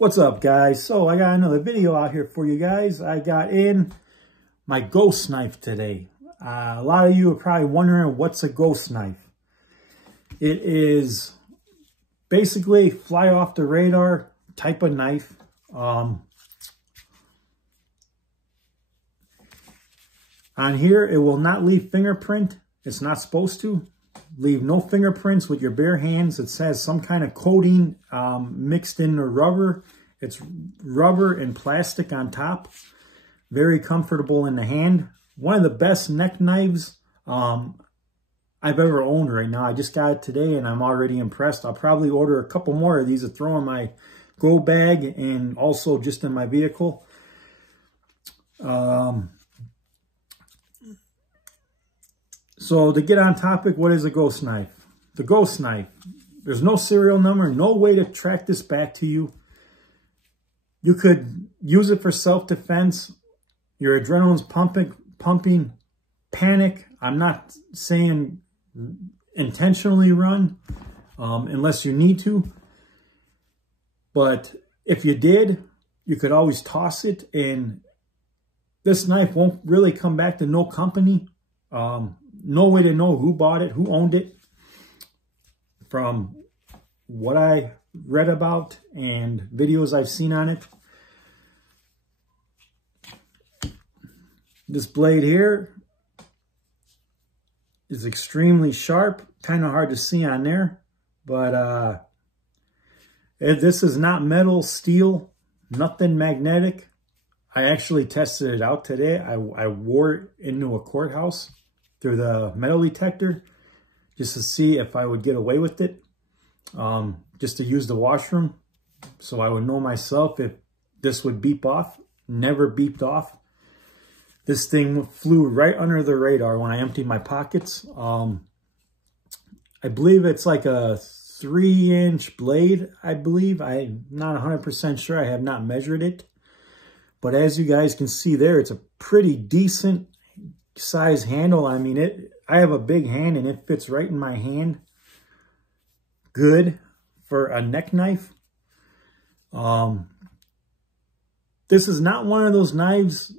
What's up, guys? So I got another video out here for you guys. I got in my ghost knife today. A lot of you are probably wondering, what's a ghost knife? It is basically fly off the radar type of knife. On here, it will not leave fingerprint. It's not supposed to. Leave no fingerprints with your bare hands. It says some kind of coating mixed in the rubber. It's rubber and plastic on top. Very comfortable in the hand. One of the best neck knives I've ever owned right now. I just got it today and I'm already impressed. I'll probably order a couple more of these to throw in my go bag and also just in my vehicle. So to get on topic, what is a ghost knife? The ghost knife, there's no serial number, no way to track this back to you. You could use it for self-defense. Your adrenaline's pumping, panic. I'm not saying intentionally run unless you need to. But if you did, you could always toss it, and this knife won't really come back to no company. No way to know who bought it, who owned it. From what I read about and videos I've seen on it. This blade here is extremely sharp, kind of hard to see on there, but this is not metal, steel, nothing magnetic. I actually tested it out today. I wore it into a courthouse through the metal detector just to see if I would get away with it, just to use the washroom so I would know myself if this would beep off. Never beeped off. This thing flew right under the radar when I emptied my pockets. I believe it's like a 3-inch blade, I believe. I'm not 100% sure. I have not measured it. But as you guys can see there, it's a pretty decent size handle. I mean, I have a big hand and it fits right in my hand. Good for a neck knife. This is not one of those knives.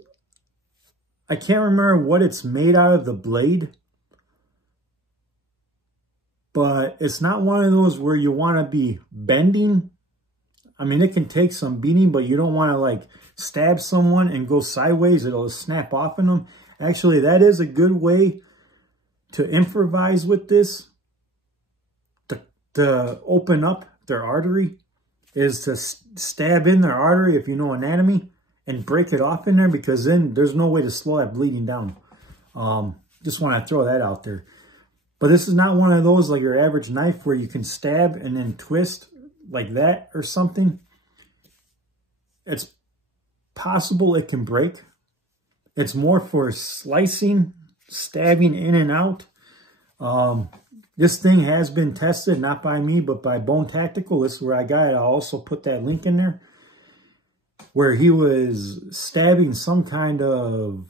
I can't remember what it's made out of, the blade. But it's not one of those where you want to be bending. I mean, it can take some beating, but you don't want to like stab someone and go sideways. It'll snap off in them. Actually, that is a good way to improvise with this, to open up their artery, is to stab in their artery, if you know anatomy, and break it off in there, because then there's no way to slow that bleeding down. Just want to throw that out there. But this is not one of those like your average knife where you can stab and then twist like that or something. It's possible it can break. It's more for slicing, stabbing in and out. This thing has been tested, not by me, but by Bone Tactical. This is where I got it. I'll also put that link in there. Where he was stabbing some kind of,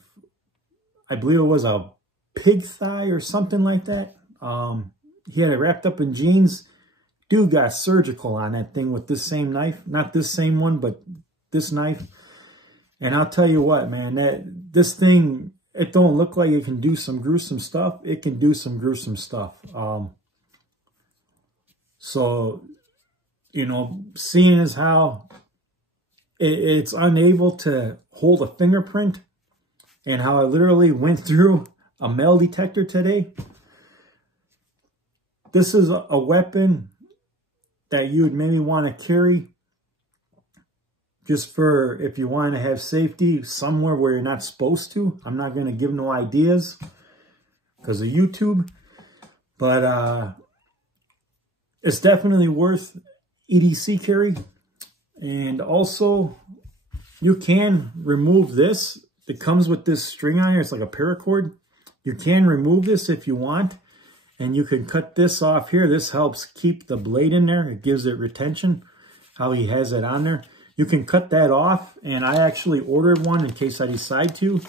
I believe it was a pig thigh or something like that. He had it wrapped up in jeans. Dude got surgical on that thing with this same knife. Not this same one, but this knife. And I'll tell you what, man, this thing, it don't look like it can do some gruesome stuff. It can do some gruesome stuff. So, you know, seeing as how it's unable to hold a fingerprint, and how I literally went through a metal detector today, this is a weapon that you would maybe want to carry just for if you want to have safety somewhere where you're not supposed to. I'm not going to give no ideas because of YouTube. But it's definitely worth EDC carry. And also, you can remove this. It comes with this string on here. It's like a paracord. You can remove this if you want. And you can cut this off here. This helps keep the blade in there. It gives it retention, how he has it on there. You can cut that off, and I actually ordered one in case I decide to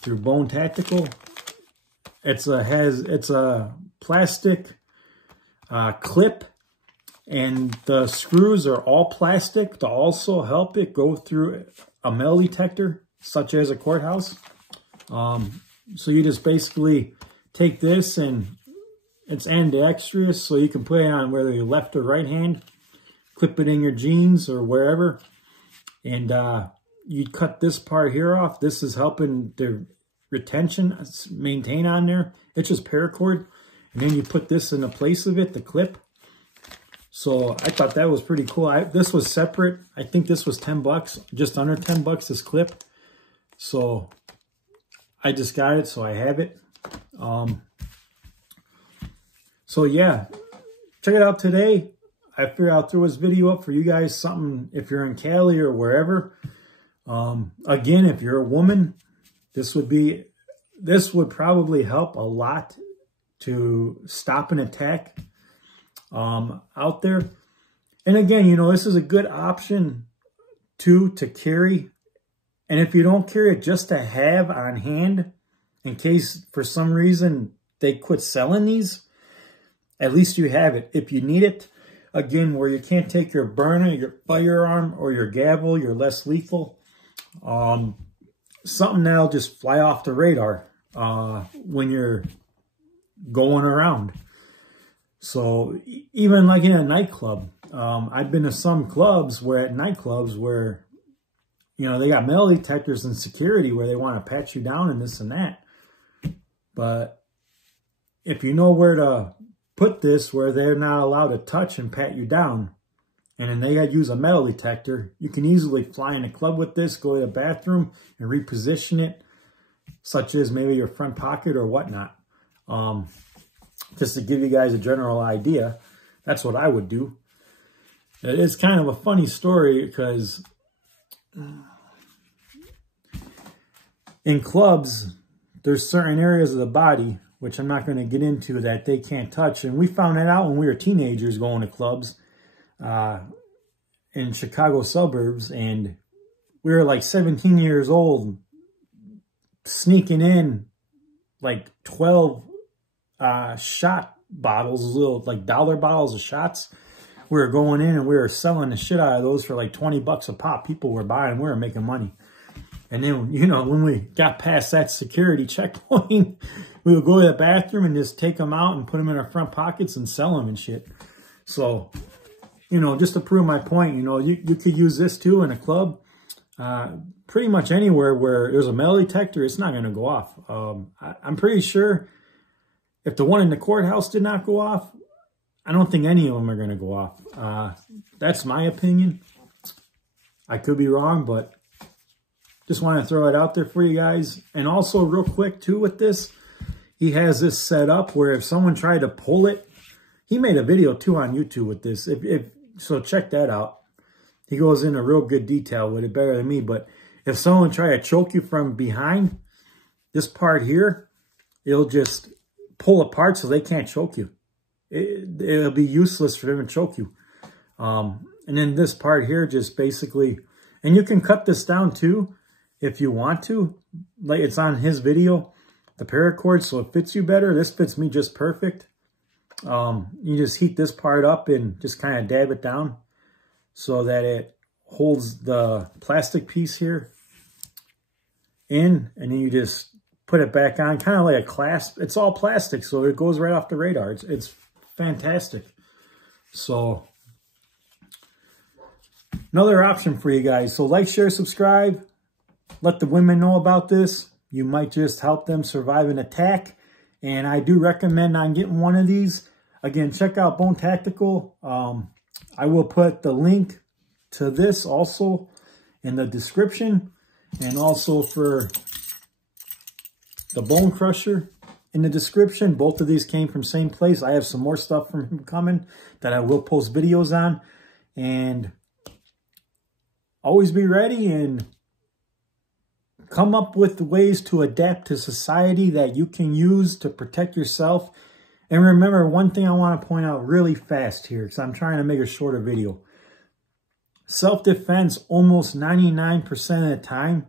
through Bone Tactical. It's a plastic clip And the screws are all plastic to also help it go through a metal detector, such as a courthouse. So you just basically take this, and it's ambidextrous, so you can put it on whether your left or right hand, clip it in your jeans or wherever. And you cut this part here off. This is helping the retention maintain on there. It's just paracord. And then you put this in the place of it, the clip. So I thought that was pretty cool. This was separate. I think this was 10 bucks, just under 10 bucks, this clip. So I just got it, so I have it. So yeah, check it out today. I figured I'll throw this video up for you guys, something if you're in Cali or wherever. Again, if you're a woman, this would probably help a lot to stop an attack out there. And again, you know, this is a good option too to carry. And if you don't carry it, just to have on hand in case for some reason they quit selling these, at least you have it. If you need it, again, where you can't take your burner, your firearm, or your gavel, you're less lethal. Something that'll just fly off the radar when you're going around. So even like in a nightclub, I've been to some clubs where you know, they got metal detectors and security where they want to pat you down and this and that. But if you know where to put this where they're not allowed to touch and pat you down, and then they got to use a metal detector, you can easily fly in a club with this, go to the bathroom and reposition it, such as maybe your front pocket or whatnot. Just to give you guys a general idea, that's what I would do. It's kind of a funny story because in clubs, there's certain areas of the body, which I'm not going to get into, that they can't touch. And we found that out when we were teenagers going to clubs in Chicago suburbs. And we were like 17 years old, sneaking in like 12 shot bottles, little like dollar bottles of shots. We were going in and we were selling the shit out of those for like 20 bucks a pop. People were buying, we were making money. And then, you know, when we got past that security checkpoint, we would go to the bathroom and just take them out and put them in our front pockets and sell them and shit. So, you know, just to prove my point, you know, you could use this too in a club. Pretty much anywhere where there's a metal detector, it's not going to go off. I'm pretty sure if the one in the courthouse did not go off, I don't think any of them are going to go off. That's my opinion. I could be wrong, but just want to throw it out there for you guys. And also real quick too with this, he has this set up where if someone tried to pull it, he made a video too on YouTube with this. So check that out. He goes into real good detail with it, better than me. But if someone tried to choke you from behind, this part here, it'll just pull apart so they can't choke you. It'll be useless for them to choke you. And then this part here just basically, and you can cut this down too if you want to. Like it's on his video, the paracord, so it fits you better. This fits me just perfect. You just heat this part up and just kind of dab it down so that it holds the plastic piece here in, and then you just put it back on, kind of like a clasp. It's all plastic, so it goes right off the radar. It's fantastic. So another option for you guys. So like, share, subscribe. Let the women know about this. You might just help them survive an attack. And I do recommend on getting one of these. Again, check out Bone Tactical. I will put the link to this also in the description. And also for the Bone Crusher in the description. Both of these came from same place. I have some more stuff from him coming that I will post videos on. And always be ready and come up with ways to adapt to society that you can use to protect yourself. And remember, one thing I want to point out really fast here, because I'm trying to make a shorter video. Self-defense, almost 99% of the time,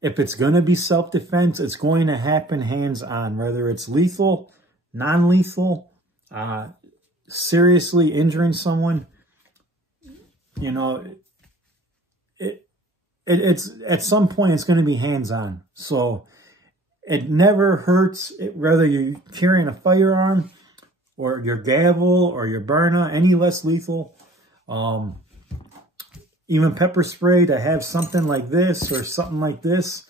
if it's going to be self-defense, it's going to happen hands-on, whether it's lethal, non-lethal, seriously injuring someone, you know, it's at some point it's going to be hands-on. So it never hurts, whether you're carrying a firearm or your gavel or your Byrna, any less lethal. Even pepper spray, to have something like this or something like this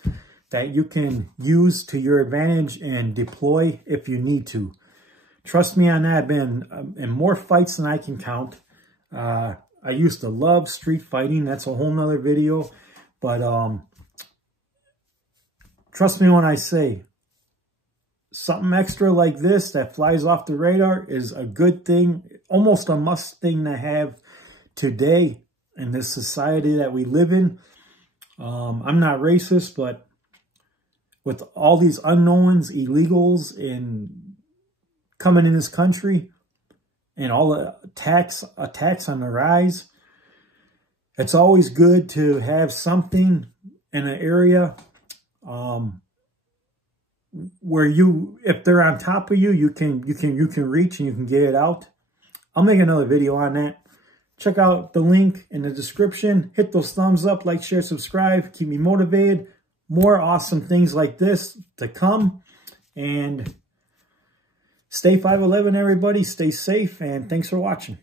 that you can use to your advantage and deploy if you need to. Trust me on that. I've been in more fights than I can count. I used to love street fighting. That's a whole nother video. But trust me when I say something extra like this that flies off the radar is a good thing, almost a must thing to have today in this society that we live in. I'm not racist, but with all these unknowns, illegals coming in this country and all the attacks on the rise, it's always good to have something in an area where if they're on top of you, you can reach and you can get it out. I'll make another video on that. Check out the link in the description. Hit those thumbs up, like, share, subscribe. Keep me motivated. More awesome things like this to come. And stay 5'11", everybody. Stay safe, and thanks for watching.